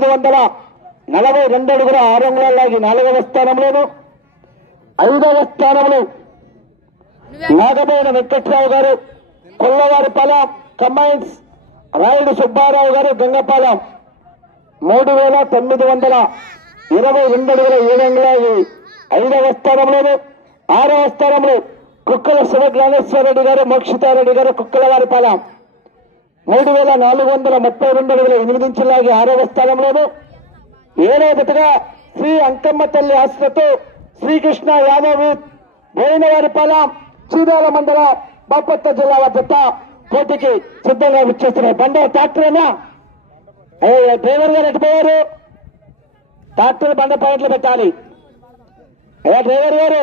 తొమ్మిది వందల నలభై రెండు అడుగుల ఆరు అంగుళాలకి నాలుగవ స్థానంలోను ఐదవ స్థానంలో నాగమైన వెంకట్రావు గారు కొల్లవారిపాలెం కంబైన్స్ రాయుడు సుబ్బారావు గారు గంగపాలెం మూడు వేల తొమ్మిది వందల ఇరవై రెండు అడుగుల ఏడు అంగుళాలు ఐదవ స్థానంలోను ఆరవ స్థానంలో కుక్కల శివ జ్ఞానేశ్వరరెడ్డి గారు మోక్షితారెడ్డి గారు కుక్కల వారిపాలెం మూడు వేల నాలుగు వందల ముప్పై రెండు అడుగుల ఎనిమిది ఇంచులాగి ఆరవ స్థానంలోను. ఏడవదిగా శ్రీ అంకమ్మ తల్లి ఆశ్రతో శ్రీకృష్ణ యాదవ్ బోయినవారిపాలెం చీరాల మండల బాపట్ల జిల్లా జత పోటీకి సిద్ధంగా విచ్చేస్తున్నాయి బండ ట్రాక్టరేనా? అయ్యో డ్రైవర్ గారు ఎట్టిపోయారు ట్రాక్టర్ బండ పాయింట్లు పెట్టాలి. అయ్యా డ్రైవర్ గారు?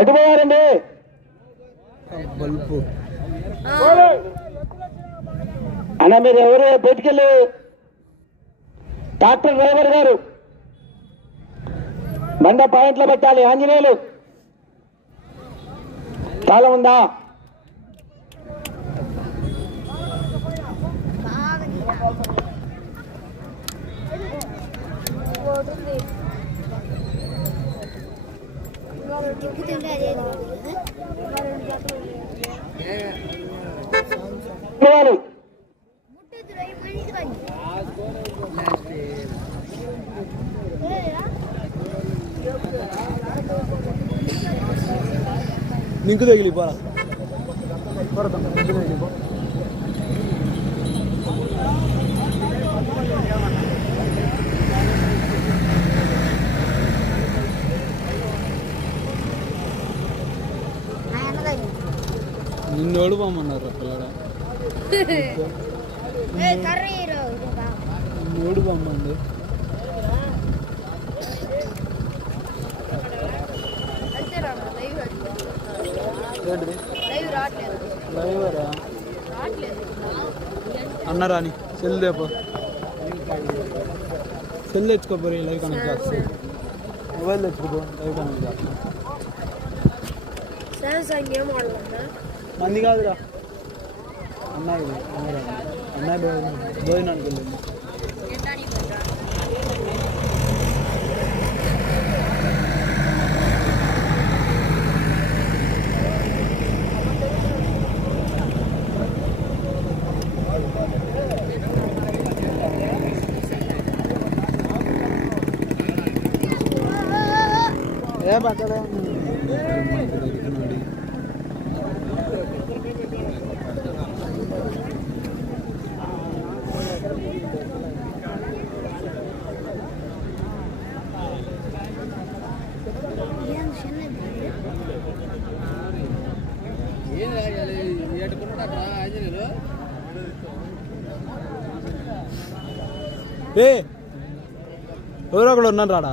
ఎటుపోయారండి? అన్న మీరు ఎవరు? బయటికెళ్ళి. ట్రాక్టర్ డ్రైవర్ గారు. బండ పాయింట్లో పెట్టాలి. ఆంజనేయులు. చాలా ఉందా? ఇవ్వాలి నింకు తగిలి పోరా కొడతాం నింకు తగిలి పో నిన్ను ఓడిపోమన్నారు పిల్లడ కర్రీ నిన్ను ఏంటిది లైవ్ రావట్లేదు డ్రైవరా రావట్లేదు అన్నరాని సెల్ దేపో సెల్ తెచ్చుకోపోయి లైవ్ కనెక్ట్ చేస్తా మొబైల్ తెచ్చుకోపో లైవ్ కనెక్ట్ చేస్తా సామ్సంగ్ ఏం మోడల్ ఉందా మంది కాదురా అన్నయ్య ఇది అన్నయ్య అన్నయ్య ఏ ఎవరో ఒకడు ఉన్నాను రాడా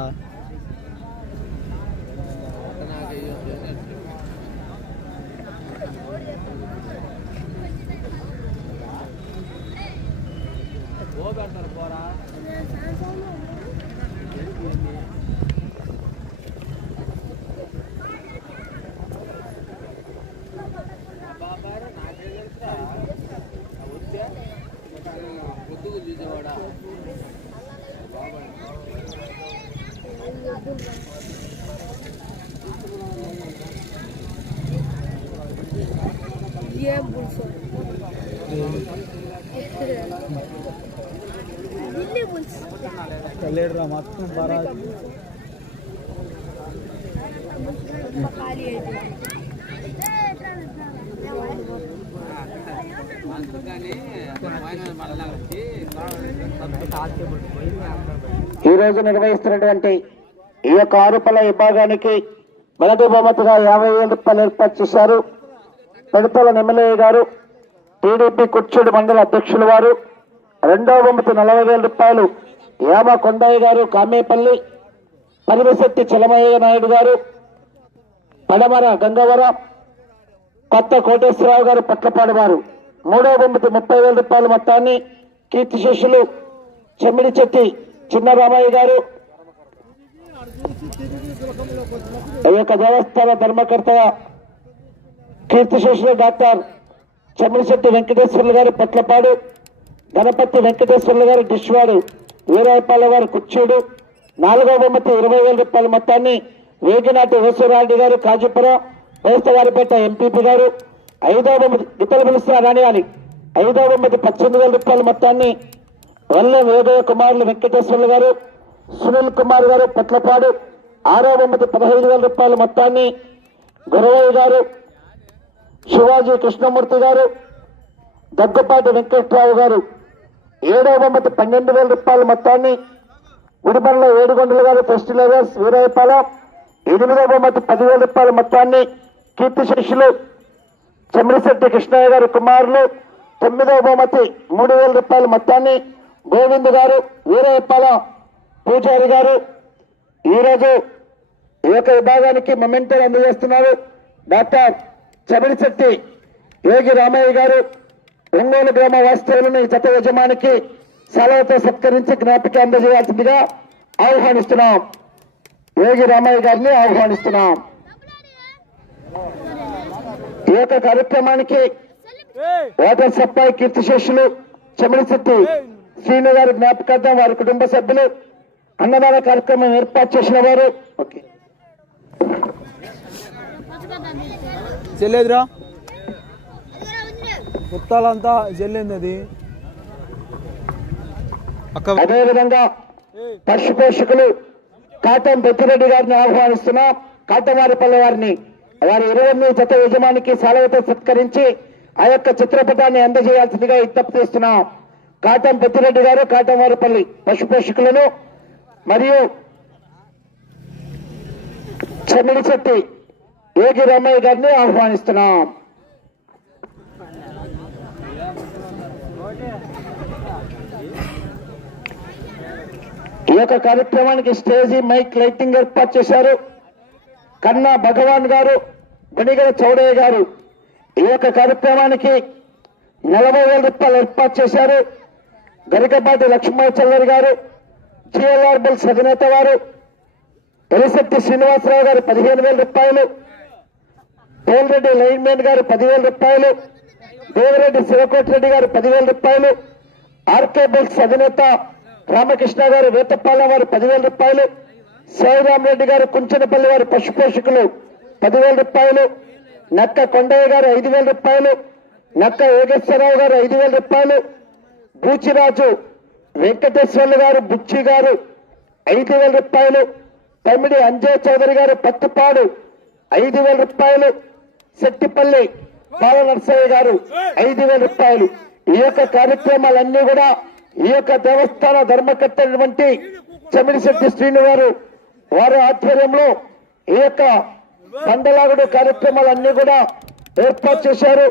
లేడురా బాగా ఈ రోజు నిర్వహిస్తున్నటువంటి ఈ యొక్క ఆరుపల విభాగానికి మొదటి బహుమతిగా యాభై వేల రూపాయలు ఏర్పాటు చేశారు. పెడతల ఎమ్మెల్యే గారు టీడీపీ కుర్చూడు మండల అధ్యక్షులు వారు రెండవ బహుమతి నలభై వేల రూపాయలు యామ కొండయ్య గారు కామేపల్లి పరిమశెట్టి చలమయ్య నాయుడు గారు పడమర గంగవరం కొత్త కోటేశ్వరరావు గారు పట్లపాడు వారు మూడవ బొమ్మతి ముప్పై వేల రూపాయల మొత్తాన్ని కీర్తి శిష్యులు చెమ్మిడి చెట్టి చిన్నరామయ్య గారు. ఈ యొక్క దేవస్థాన ధర్మకర్త కీర్తి శిష్యులు డాక్టర్ చెమ్మిడిశెట్టి వెంకటేశ్వర్లు గారు పట్లపాడు గణపతి వెంకటేశ్వర్లు గారు డిష్వాడు. వీరాయపాల గారు కుర్చీడు నాలుగో బొమ్మతి ఇరవై వేల రూపాయల మొత్తాన్ని వేగినాటి ఓసురారెడ్డి గారు కాజీపురం వేస్తవారిపేట ఎంపీపీ గారు. ఐదో బొమ్మది ఇతర పిలుస్తున్నారు రానియాలి ఐదో బొమ్మది పద్దెనిమిది వేల రూపాయల మొత్తాన్ని వల్ల వేదయ కుమారులు వెంకటేశ్వర్లు గారు సునీల్ కుమార్ గారు పెట్లపాడు. ఆరో బొమ్మది పదహైదు వేల రూపాయల మొత్తాన్ని గురవయ్య గారు శివాజీ కృష్ణమూర్తి గారు దగ్గపాటి వెంకట్రావు గారు. ఏడవ బొమ్మతి పన్నెండు వేల రూపాయల మొత్తాన్ని ఉడిమల్లో ఏడుగొండల గారు ఫెస్ట్ లెవెల్స్ వీరాయపాలెం. ఎనిమిదవ బొమ్మతి పదివేల రూపాయల మొత్తాన్ని కీర్తి శిష్యులు చమ్మిడిశెట్టి కృష్ణయ్య గారి కుమారులు. తొమ్మిదవ బహుమతి మూడు వేల రూపాయల మొత్తాన్ని గోవింద్ గారు వీరయ్యపాలెం పూజారి గారు. ఈరోజు ఈ యొక్క విభాగానికి మొమెంటో అందజేస్తున్నారు డాక్టర్ చెమిరిశెట్టి యోగి రామయ్య గారు. ఒంగోలు గ్రామ వాస్తవులను ఈ జత యజమానికి సెలవుతో సత్కరించి జ్ఞాపిక అందజేయాల్సిందిగా ఆహ్వానిస్తున్నాం. యోగి రామయ్య గారిని ఆహ్వానిస్తున్నాం. ఈ యొక్క కార్యక్రమానికి వాటర్ సప్లై కీర్తిశేషులు చెమిడిశెట్టి శ్రీను గారి జ్ఞాపకార్థం వారి కుటుంబ సభ్యులు అన్నదాన కార్యక్రమం ఏర్పాటు చేసిన వారు. ఓకే చెల్లేదురా. గుత్తాలంతా చెల్లింది అది అదేవిధంగా పశు పోషకులు కాటం పెద్దిరెడ్డి గారిని ఆహ్వానిస్తున్నాం కాటమారిపల్లి వారిని వారి ఇరవై జత యజమానికి సెలవుతో సత్కరించి ఆ యొక్క చిత్రపటాన్ని అందజేయాల్సిందిగా విజ్ఞప్తి చేస్తున్నాం కాటం పెద్దిరెడ్డి గారు కాటమారిపల్లి పశు పోషకులను మరియు చెమ్మిడిశెట్టి యోగి రామయ్య గారిని ఆహ్వానిస్తున్నాం. ఈ యొక్క కార్యక్రమానికి స్టేజీ మైక్ లైటింగ్ ఏర్పాటు చేశారు. కన్నా భగవాన్ గారు బనిగల చౌడయ్య గారు ఈ యొక్క కార్యక్రమానికి నలభై వేల రూపాయలు ఏర్పాటు చేశారు. గరికపాటి లక్ష్మణ చౌదరి గారు జిఎల్ఆర్ బిల్స్ అధినేత వారు ఎలిశెట్టి శ్రీనివాసరావు గారు పదిహేను వేల రూపాయలు పోల్రెడ్డి లైన్ మ్యాన్ గారు పదివేల రూపాయలు దేవిరెడ్డి శివకోటిరెడ్డి గారు పదివేల రూపాయలు ఆర్కే బిల్స్ అధినేత రామకృష్ణ గారు వేతపాలెం వారు పదివేల రూపాయలు సాయిరాం రెడ్డి గారు కుంచనపల్లి వారి పశు పోషకులు పదివేల రూపాయలు నక్క కొండయ్య గారు ఐదు వేల రూపాయలు నక్క యోగేశ్వరరావు గారు ఐదు వేల రూపాయలు బూచిరాజు వెంకటేశ్వర్లు గారు బుచ్చి గారు ఐదు వేల రూపాయలు తమిడి అంజయ్ చౌదరి గారు పత్తిపాడు ఐదు వేల రూపాయలు శెట్టిపల్లి బాల నరసయ్య గారు ఐదు వేల రూపాయలు. ఈ యొక్క కార్యక్రమాలన్నీ కూడా ఈ యొక్క దేవస్థాన ధర్మకర్త అయినటువంటి చెమిరిశెట్టి శ్రీను వారి ఆధ్వర్యంలో ఈ యొక్క పండలాగుడు కార్యక్రమాలన్నీ కూడా ఏర్పాటు చేశారు.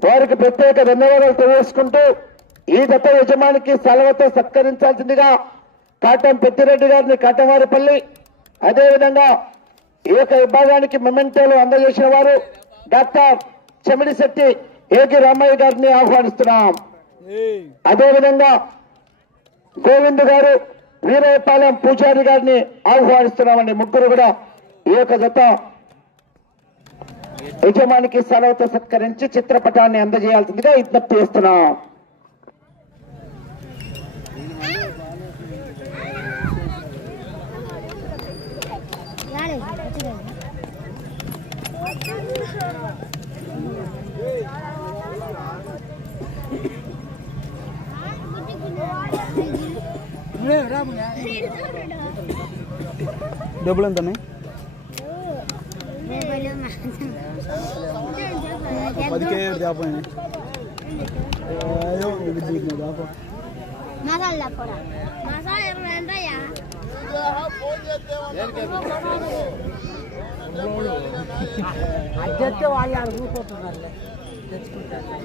వారికి ప్రత్యేక ధన్యవాదాలు తెలియజేసుకుంటూ ఈ దత్త యజమానికి సెలవుతో సత్కరించాల్సిందిగా కాటం పెద్దిరెడ్డి గారిని కాటంవారిపల్లి అదేవిధంగా ఈ యొక్క విభాగానికి మెమెంటోలు అందజేసిన వారు డాక్టర్ చెమిడిశెట్టి ఏకి రామయ్య గారిని ఆహ్వానిస్తున్నాం. అదేవిధంగా గోవింద్ గారు వీరయ్యపాలెం పూజారి గారిని ఆహ్వానిస్తున్నామండి. ముగ్గురు కూడా ఈ యొక్క జత యజమానికి సెలవుతో సత్కరించి చిత్రపటాన్ని అందజేయాల్సిందిగా విజ్ఞప్తి చేస్తున్నాం. డబ్బులు ఎంత పది కేజీ చేప మసాలా మసాలా ఇరవై ఎంతయ్యా వాళ్ళు తెచ్చుకుంటారు.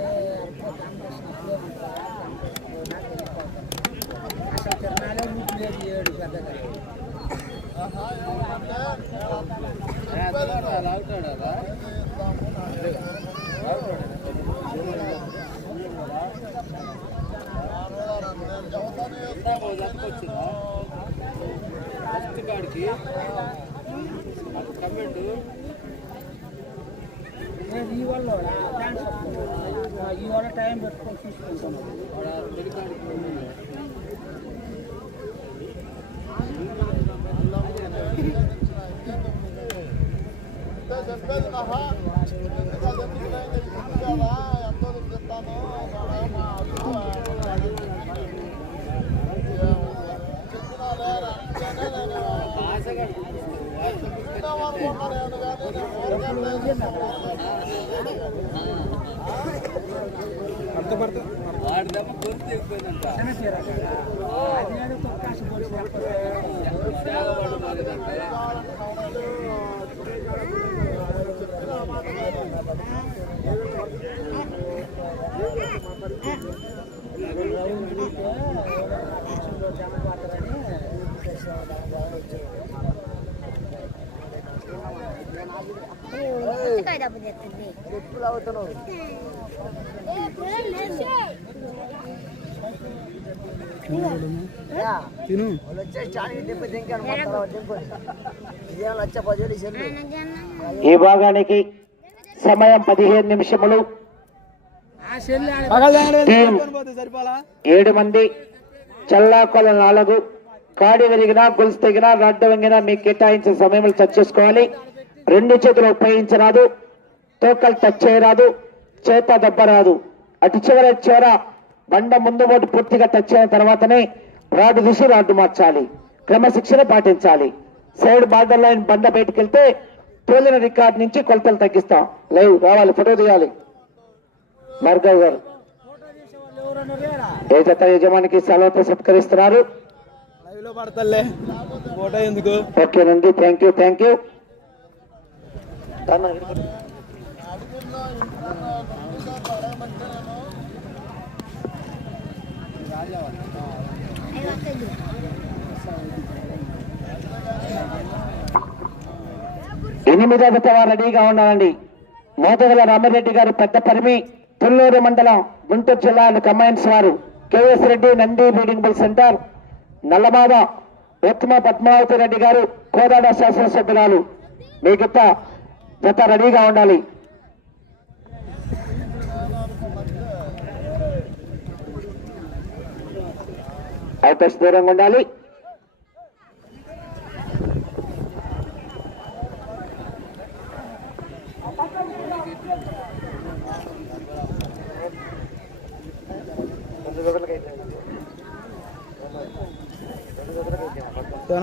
నేను ఈ థ్యాంక్స్ ఈ వల్ల టైం పెట్టుకొని తీసుకుంటాను చెల్లి నాన్నజన్న. ఈ భాగానికి సమయం పదిహేను నిమిషములు. ఏడు మంది చల్లాకొల నాలుగు. కాడి విరిగినా గొలుసు తెగినా రడ్డు వంగినా మీకు కేటాయించిన సమయంలో టచ్ చేసుకోవాలి రెండు చేతులు ఉపయోగించరాదు. తోకలు టచ్ చేయరాదు చేత దెబ్బ రాదు అటు చివర చివర బండ ముందు ఓటు పూర్తిగా టచ్ అయిన తర్వాతనే రాడ్డు దిశ రాడ్డు మార్చాలి. క్రమశిక్షణ పాటించాలి. సైడ్ బార్డర్ లైన్ బండ బయటికి వెళ్తే తోలిన రికార్డ్ నుంచి కొలతలు తగ్గిస్తాం. లేవు రావాలి ఫోటో తీయాలి. భార్గవ్ గారు. ఏ జత యజమానికి సెలవుతో సత్కరిస్తున్నారు? ఓకేనండి థ్యాంక్ యూ థ్యాంక్ యూ ఎనిమిదో జత వారు రెడీగా ఉండాలండి. మోదగల రామరెడ్డి గారు పెద్ద పరిమి తుల్లూరు మండలం గుంటూరు జిల్లా కమాండ్స్ వారు KS Reddy Nandi breeding bull centre Nallamada ఉత్తమ పద్మావతి రెడ్డి గారు కోదాడ శాసనసభ్యురాలు. మీ గిత్త జత రెడీగా ఉండాలి. అవకాశ దూరంగా ఉండాలి.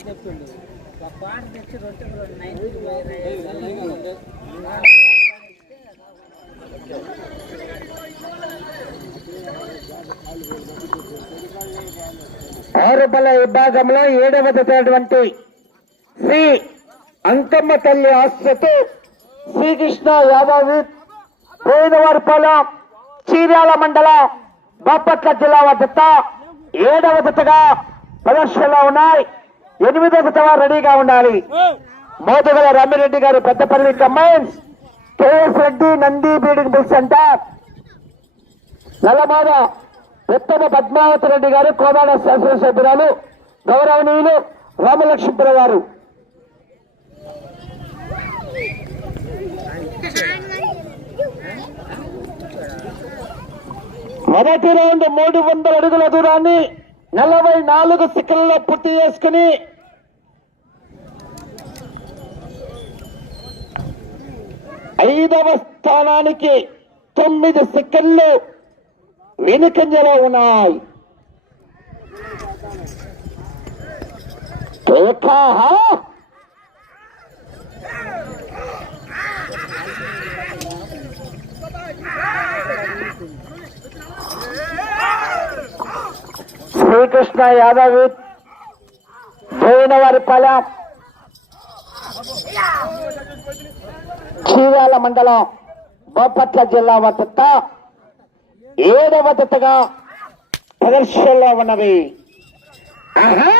చెప్తుండు ఒక పాట తెచ్చి ఆరుబల విభాగంలో ఏడవ జతటువంటి శ్రీ అంకమ్మ తల్లి ఆశ్రతో శ్రీకృష్ణ యాదాద్రి పోయినవారిపాలెం చీర్యాల మండలం బాపట్ల జిల్లా వద్ద ఏడవ జతగా ప్రదర్శనలో ఉన్నాయి. ఎనిమిదవ జతగా రెడీగా ఉండాలి. మోదగల రామిరెడ్డి గారు Peddapalli combines KS Reddy Nandi breeding bull centre. Nallamada ఉత్తమ పద్మావతి రెడ్డి గారు కోదాడ శాసనసభ్యురాలు గౌరవనీయులు రామలక్ష్మీపురం గారు. మొదటి రౌండ్ మూడు వందల అడుగుల దూరాన్ని నలభై నాలుగు సెకండ్లో పూర్తి చేసుకుని ఐదవ స్థానానికి తొమ్మిది సెకండ్లు వెనుకంజలో ఉన్నాయి. కేకా శ్రీకృష్ణ యాదవ్ పోయినవారి పాలెం. చీరాల మండలం బాపట్ల జిల్లా వద్ద ఏడవ జతగా ప్రదర్శనలో ఉన్నవి. ఆహా!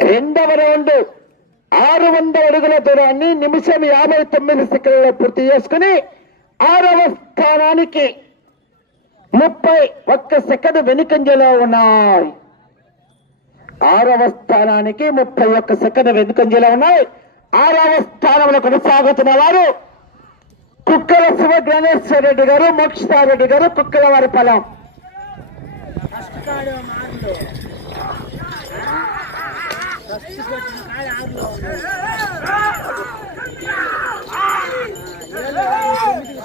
రెండవ రౌండ్ ఆరు వందల అడుగుల దూరాన్ని నిమిషం యాభై తొమ్మిది సెకండ్లో పూర్తి చేసుకుని ఆరవ స్థానానికి ముప్పై ఒక్క సెకండ్ వెనుకంజలో ఉన్నాయి. ఆరవ స్థానానికి ముప్పై ఒక్క సెకండ్ వెనుకంజలో ఉన్నాయి. ఆరవ స్థానంలో కొనసాగుతున్న వారు కుక్కల శివ గణేశ్వర రెడ్డి గారు మోక్షారెడ్డి గారు కుక్కల వారి పొలం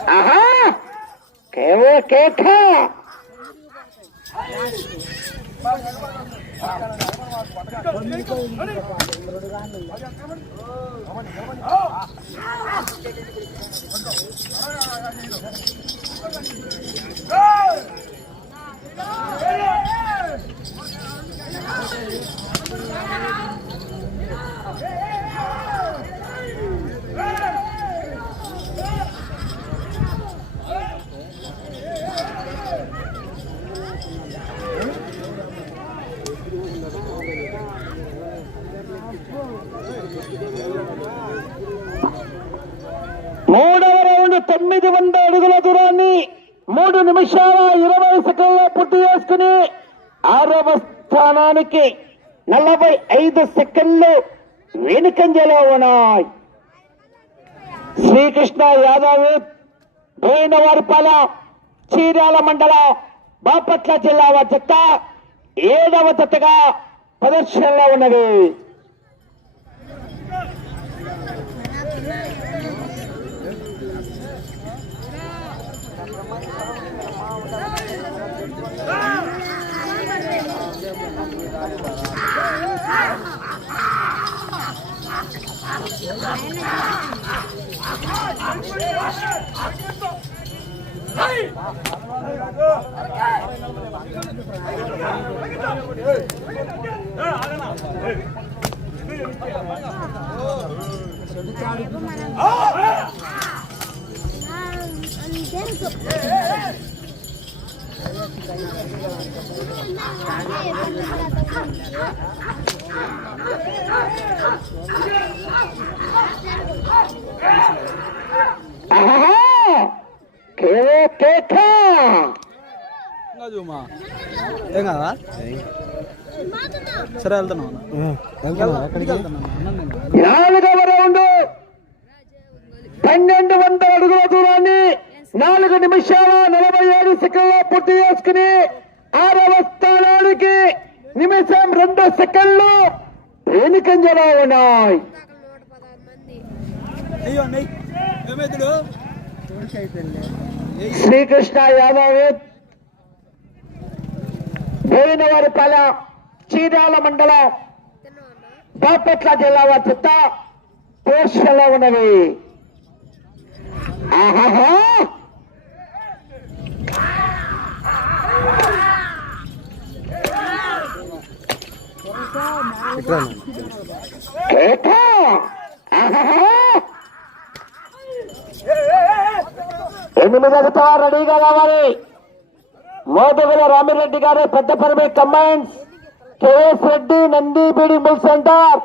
ఆహా! కేవో కేక మూడవ రౌండ్ తొమ్మిది వంద అడుగుల దూరాన్ని మూడు నిమిషాల ఇరవై సెకండ్ల పూర్తి చేసుకుని ఆరవ స్థానానికి నలభై ఐదు సెకండ్లు వెనుకంజలో ఉన్నాయి. శ్రీకృష్ణ యాదవ్ బోయినవారిపాల చీరాల మండలం బాపట్ల జిల్లా జత ఏడవ జతగా ప్రదర్శనలో ఉన్నది. ఆహా! కేవో కేక! ఇంకా చూమా ఏం కాదా సరే వెళ్తున్నావు. నాలుగవ రౌండ్. పన్నెండు వందల అడుగుల దూరాన్ని నాలుగు నిమిషాల నలభై ఏడు సెకండ్ల పూర్తి చేసుకుని ఆరవ స్థానానికి నిమిషం రెండు సెకండ్లు. వెనుకంజలో ఉన్నాయి శ్రీకృష్ణ యాదవ్. బోయినవారిపాల చీరాల మండలం బాపట్ల జిల్లా వద్ద పోషణలో ఉన్నవి. ఆహాహా కేక! ఆహాహా! ఎనిమిది రెడీగా రావాలి మోదుగుల రామిరెడ్డి గారి పెద్ద పరిమి కంబైన్స్. కేఎస్ రెడ్డి నందిపీడి మిల్ సెంటర్.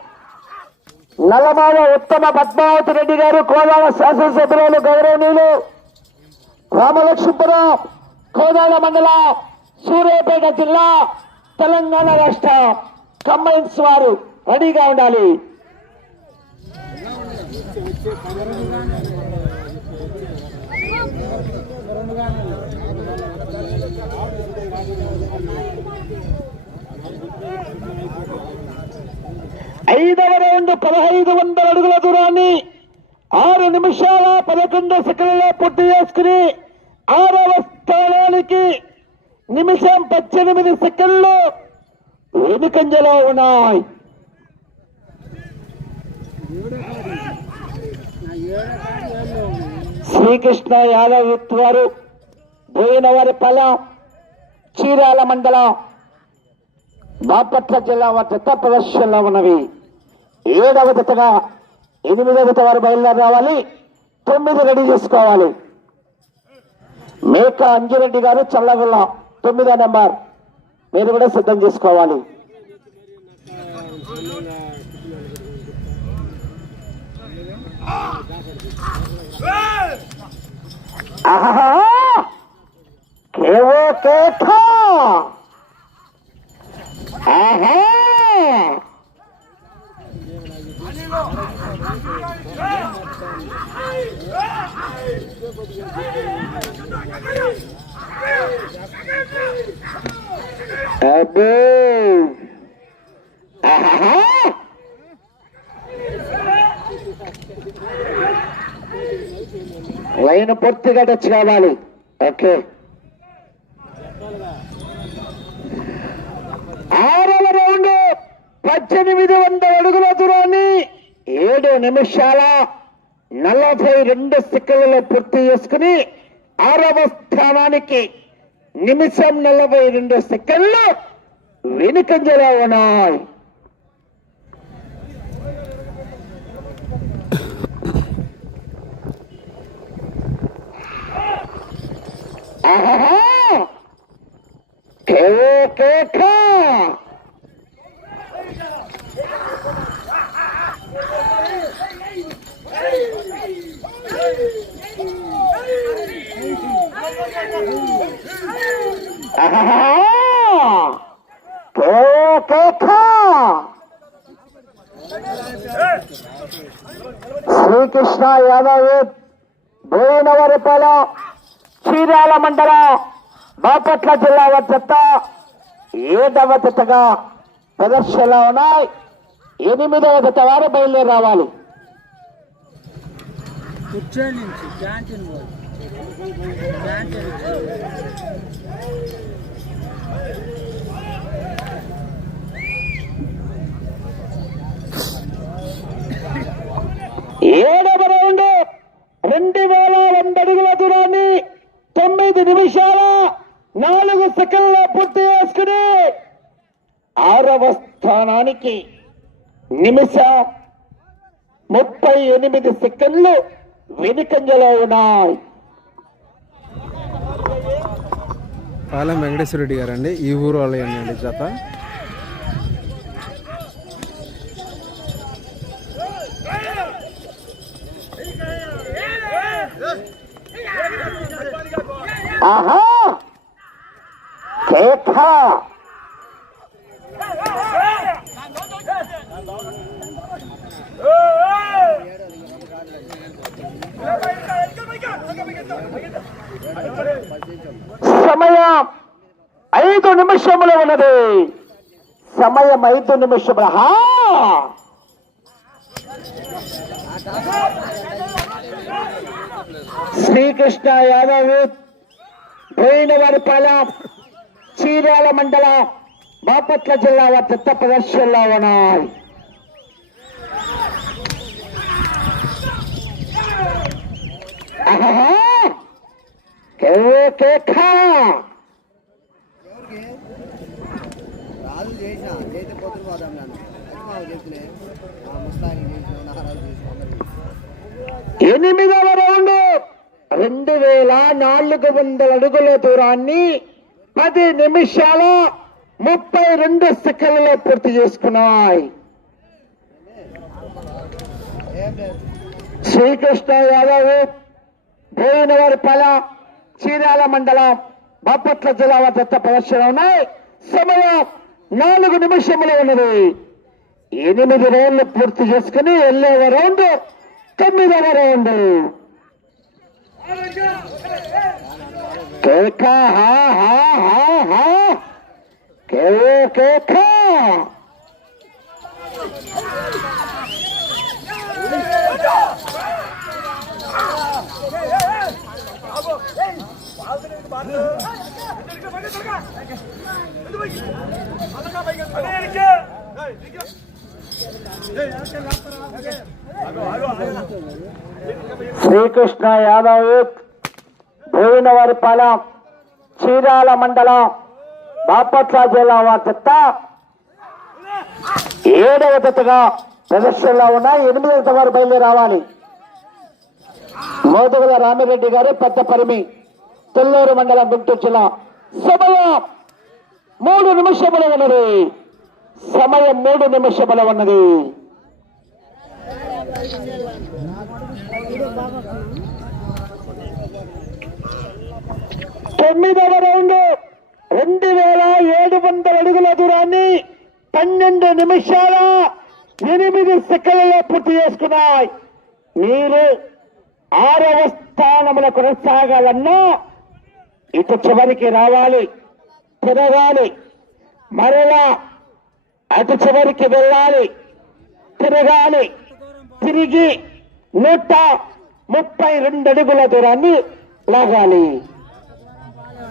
నల్లమాల ఉత్తమ పద్మావతి రెడ్డి గారు కోదాడ శాసనసభ్యులు గౌరవనీయులు. రామలక్ష్మీపురం కోదాడ మండలం సూర్యాపేట జిల్లా తెలంగాణ రాష్ట్ర కమ్మైన్స్ వారు రెడీగా ఉండాలి. ఐదవ రౌండ్ పదహైదు వందల అడుగుల దూరాన్ని ఆరు నిమిషాల పదకొండు సెకండ్ల పూర్తి చేసుకుని ఆరవ స్థానానికి నిమిషం పద్దెనిమిది సెకండ్లు వెనుకంజలో ఉన్నాయి. శ్రీకృష్ణ యాదవ్ వారు పోయిన బోయినవారి పొలం చీరాల మండలం బాపట్ల జిల్లా వారి జత ప్రదర్శనలో ఉన్నవి. ఏడవ జతగా ఎనిమిదవ జత వారు బయలుదేరి రావాలి. తొమ్మిది రెడీ చేసుకోవాలి. మేక అంజిరెడ్డి గారు చల్లగుల్ల తొమ్మిదో నెంబర్. మీరు కూడా సిద్ధం చేసుకోవాలి. ఆహా! కేవో కేఠా! అబ్బో ఆహా లైన్ పూర్తిగా టచ్ కావాలి. ఓకే ఆరవ రౌండ్ పద్దెనిమిది వందల అడుగుల దూరాన్ని ఏడు నిమిషాల నలభై రెండు సెకండ్లలో పూర్తి చేసుకుని ఆరవ స్థానానికి నిమిషం నలభై రెండు సెకండ్లు వెనుకంజలో ఉన్నాయి. ఆహా కేవో కేఖ ఆహా కేవో కేఖ శ్రీకృష్ణ యాదవ్ బోయినవరిపాలెం చీరాల మండలం బాపట్ల జిల్లా జత ఏడవ జతగా ప్రదర్శనలో ఉన్నాయి ఎనిమిదవ జత వారు బయలుదేరి రావాలి నుంచి క్యాంటీన్ క్యాంటీన్ ఏడవ రౌండ్ రెండు వేల వంద అడుగుల దూరాన్ని తొమ్మిది నిమిషాల నాలుగు సెకండ్ల పూర్తి చేసుకుని ఆరవ స్థానానికి నిమిష ముప్పై ఎనిమిది సెకండ్లు వెనుకంజలో ఉన్నాయి. పాలెం వెంకటేశ్వర రెడ్డి గారు అండి ఈ ఊరు వాళ్ళ అండి జత. ఆహా! కేఖ సమయం ఐదు నిమిషములో ఉన్నది సమయం ఐదు నిమిషముల శ్రీకృష్ణ యాదవ్ పోయినవారి చీరాల మండల బాపట్ల జిల్లా వారి ప్రదర్శనలో ఉన్నాయి ఆహాహా! కేఖా! పోతులు పోదాం నన్ను చెప్పిన చేసిన నారాజు చేసిన ఎనిమిదవ రౌండ్. రెండు వేల నాలుగు వందల అడుగుల దూరాన్ని పది నిమిషాల ముప్పై రెండు సెకండ్లలో పూర్తి చేసుకున్నాయి. శ్రీకృష్ణ యాదవ్ బోయినవారి పల చీరాల మండలం బాపట్ల జిల్లా వద్ద ప్రదర్శన ఉన్నాయి. సమయం నాలుగు నిమిషములు ఉన్నది ఎనిమిది రౌండ్లు పూర్తి చేసుకుని ఎల్లవ రౌండ్ తొమ్మిదవ రౌండ్ కేక హా హా హా హా కే కేక శ్రీకృష్ణ యాదవ్ భోగినవారి పాలెం చీరాల మండలం బాపట్ల జిల్లా వారి చెత్త. ఏడవ జతగా ప్రదర్శనలో ఉన్న ఎనిమిదవ జత వారు బయలుదేరి రావాలి. మోదుగుల రామిరెడ్డి గారు పెద్ద పరిమి. తెల్లూరు మండలం గుంటూరు జిల్లా. సమయం మూడు నిమిషములు ఉన్నది. సమయం మూడు నిమిషములు ఉన్నది. తొమ్మిదవ రౌండ్. రెండు వేల ఏడు వందల అడుగుల దూరాన్ని పన్నెండు నిమిషాల ఎనిమిది సెకండ్లలో పూర్తి చేసుకున్నాయి. మీరు ఆరవ స్థానముల కొనసాగాలన్నా ఇటు చివరికి రావాలి. తిరగాలి. మరలా అటు చివరికి వెళ్ళాలి. తిరగాలి. తిరిగి నూట ముప్పై రెండు అడుగుల దూరాన్ని లాగాలి.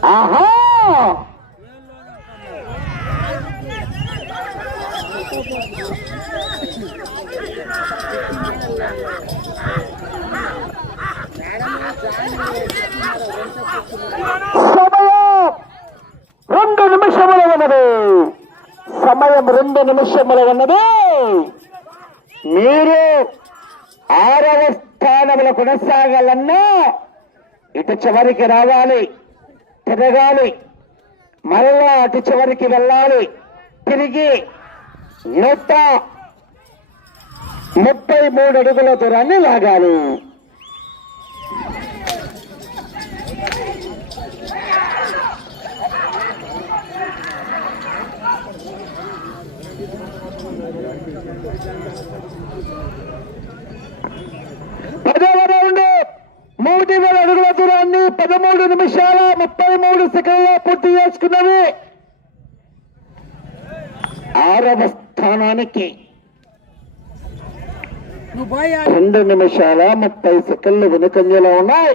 ఆహా సమయం రెండు నిమిషములు ఉన్నది సమయం రెండు నిమిషములు ఉన్నది. మీరు ఆరవ స్థానంలో కొనసాగాలన్నా ఇటు చివరికి రావాలి తిరగాలి మరలా అటు చివరికి వెళ్ళాలి తిరిగి నూట ముప్పై మూడు అడుగుల దూరాన్ని లాగాలి పదవ రౌండ్ మూడు వేల అడుగుల దూరాన్ని పదమూడు నిమిషాల ముప్పై మూడు సెకండ్ల పూర్తి చేసుకున్నది. ఆరవ స్థానానికి రెండు నిమిషాల ముప్పై సెకండ్లు వెనుకంజలో ఉన్నాయి.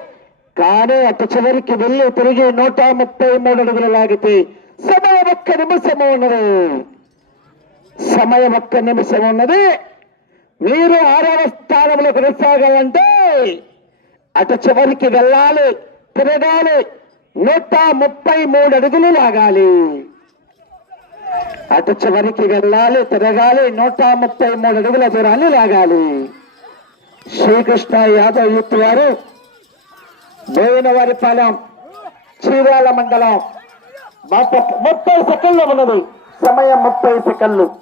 కానీ అటు చివరికి వెళ్ళి తిరిగి నూట ముప్పై మూడు అడుగులు లాగితే సమయం ఒక్క నిమిషము ఉన్నది. సమయం ఒక్క నిమిషం ఉన్నది. మీరు ఆరవ స్థానంలో కొనసాగాలంటే అటు చివరికి వెళ్ళాలి. తిరగాలి. నూట ముప్పై మూడు అడుగులు లాగాలి. అటు చివరికి వెళ్ళాలి. తిరగాలి. నూట ముప్పై మూడు అడుగుల దూరాన్ని లాగాలి. శ్రీకృష్ణ యాదవ్ యూత్ వారు బోయినవారిపాలెం చీరాల మండలం. ముప్పై సెకండ్లు ఉన్నది. సమయం ముప్పై సెకండ్లు.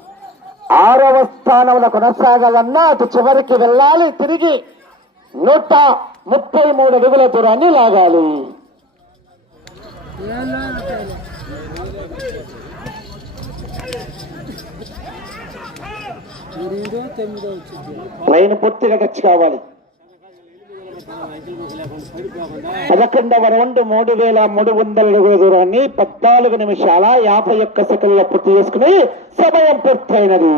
ఆరవ స్థానంలో కొనసాగాలన్నా అటు చివరికి వెళ్ళాలి. తిరిగి నూట ముప్పై మూడు అడుగుల దూరాన్ని లాగాలి. ట్రైన్ లైన్ పూర్తిగా ఖర్చు కావాలి. పదకొండవ రౌండ్ మూడు వేల మూడు వందల అడుగుల దూరాన్ని పద్నాలుగు నిమిషాల యాభై ఒక్క సెకండ్ల పూర్తి చేసుకుని సమయం పూర్తయినది.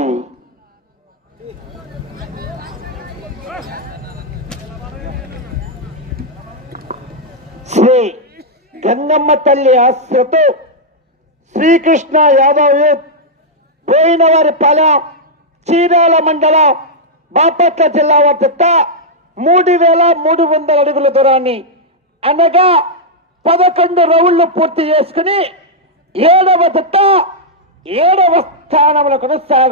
శ్రీ గంగమ్మ తల్లి ఆశ్రతో శ్రీకృష్ణ యాదవ్ యూత్ పోయినవారి చీరాల మండలం బాపట్ల జిల్లా వద్ద మూడు వేల మూడు వందల అడుగుల దూరాన్ని అనగా పదకొండు రౌండ్లు పూర్తి చేసుకుని ఏడవ దత్త ఏడవ స్థానంలో కొనసాగు